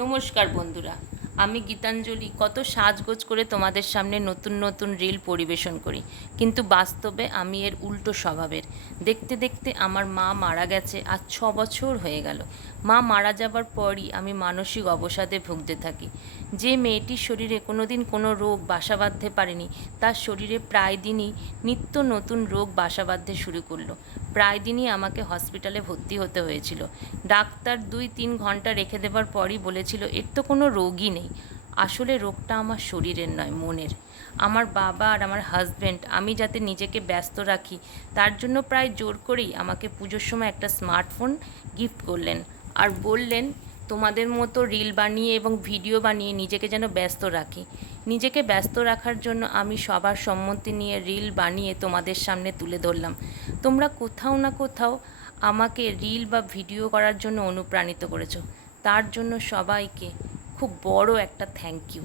নমস্কার বন্ধুরা, আমি গীতাঞ্জলি। কত সাজগোজ করে তোমাদের সামনে নতুন নতুন রিল পরিবেশন করি, কিন্তু বাস্তবে আমি এর উল্টো স্বভাবের। দেখতে দেখতে আমার মা মারা গেছে, আজ 6 বছর হয়ে গেল। মা মারা যাবার পরই আমি মানসিক অবসাদে ভুগতে থাকি। যে মেয়েটির শরীরে কোনোদিন কোনো রোগ বাসা বাঁধতে পারেনি, তার শরীরে প্রায় দিনই নিত্য নতুন রোগ বাসা বাঁধতে শুরু করলো। প্রায় দিনই আমাকে হসপিটালে ভর্তি হতে হয়েছিল। ডাক্তার 2-3 ঘন্টা রেখে দেবার পরই বলেছিল এর তো কোনো রোগই নেই। আসলে রোগটা আমার শরীরের নয়, মনের। আমার বাবা আর আমার হাজব্যান্ড আমি যাতে নিজেকে ব্যস্ত রাখি তার জন্য প্রায় জোর করেই আমাকে পুজোর সময় একটা স্মার্টফোন গিফট করলেন, আর বললেন তোমাদের মতো রিল বানিয়ে এবং ভিডিও বানিয়ে নিজেকে যেন ব্যস্ত রাখি। নিজেকে ব্যস্ত রাখার জন্য আমি সবার সম্মতি নিয়ে রিল বানিয়ে তোমাদের সামনে তুলে ধরলাম। তোমরা কোথাও না কোথাও আমাকে রিল বা ভিডিও করার জন্য অনুপ্রাণিত করেছো। তার জন্য সবাইকে খুব বড় একটা থ্যাংক ইউ।